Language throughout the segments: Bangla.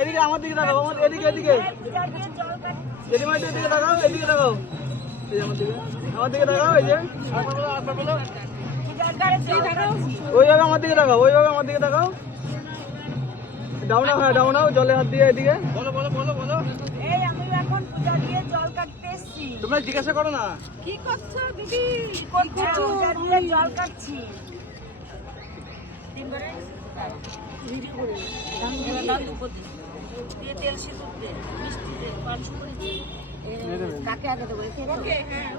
এদিকে আমার দিকে তাকাও, এদিকে এদিকে জেঠিমা এদিকে তাকাও, এদিকে তাকাও, এই আমার দিকে তাকাও, এই যে ওইভাবে আমার দিকে তাকাও, ওইভাবে আমার দিকে তাকাও, ডাউন হ্যাঁ ডাউন হও, জলে হাত দিয়ে এদিকে বলো বলো বলো বলো। এই আমি এখন পূজা দিয়ে জল কাটতে এসেছি। তোমরা জিজ্ঞাসা করো না কি করছো দিদি? কি করছো? পূজা দিয়ে জল কাটছি। তিনবারে ভিডিও করে দাও উপর দিয়ে তেল সিঁদুর দে, মিষ্টি দে, পান সুপারি দে। কাকে আগে দেবো? ওকে হ্যাঁ।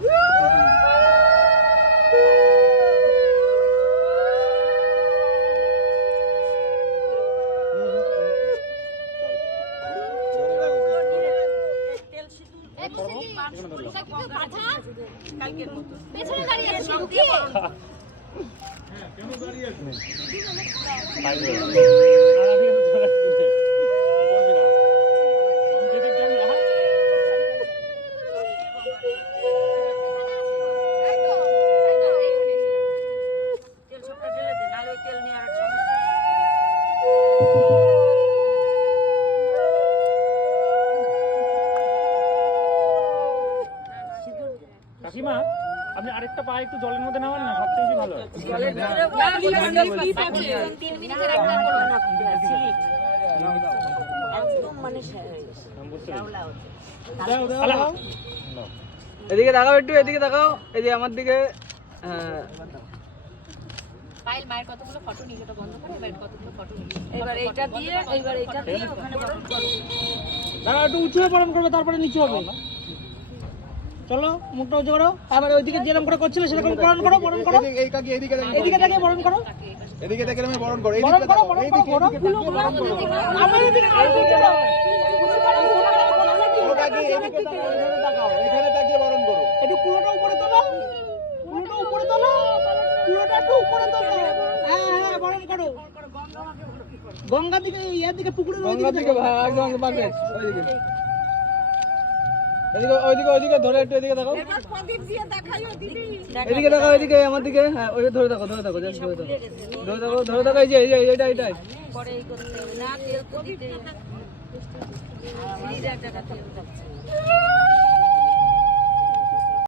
পেছনে দাঁড়িয়ে আছে লুকিয়ে। তেল সবটা ঢেলে দে, নাহলে ওই তেল নিয়ে আর সমস্যা। কাকিমা আপনি আরেকটা পা একটু জলের মধ্যে নামান না, সবচেয়ে বেশি ভালো হয়। জলের ভিতরে 3 মিনিটের একটা করো না স্লিপ একদম মানে শাওলা হচ্ছে। এদিকে তাকাও, একটু এদিকে তাকাও, এই যে আমার দিকে হ্যাঁ। ফাইল মায়ের কতগুলো ফটো নিয়ে যেটা বন্ধ করে, এবার কতগুলো ফটো নিয়ে এবার এইটা দিয়ে ওখানে বরণ করো। দাঁড়া একটু উঁচু হয়ে বরণ করবে, তারপরে নিচু হবে। চলো মুখটা উঁচু করো, আবার ওইদিকে যেরকম করে করছিলে সেরকম বরণ করো, বরণ করো। এই কাকি এদিকে এদিকে দেখে বরণ করো, এদিকে দেখে আমি বরণ করো, বরণ করো, বরণ করো, বরণ করো। আবার এদিকে করো। ও কাকি এদিকে তাকাও, এখানে তাকিয়ে বরণ করো। একটু পুরোটা উপরে তোলো, পুরোটা উপরে তোলো, পুরোটা একটু উপরে তোলো। হ্যাঁ হ্যাঁ বরণ করো। গঙ্গা দিকে, ইয়ার দিকে, পুকুরের গঙ্গা দিকে একদম পারফেক্ট। ওইদিকে ওইদিকে ওইদিকে ধরে একটু এদিকে তাকাও, এবার প্রদীপ দিয়ে দেখাইও দিদি। এদিকে তাকাও, এদিকে আমার দিকে হ্যাঁ, ওই ধরে থাকো, ধরে থাকো, জাস্ট ধরে থাকো, ধরে থাকো, ধরে থাকো, এই যে এইটা এইটাই পরে এই করতে হবে না, তেল তো দিতে হবে। আর আমার একটা তেল যাচ্ছে।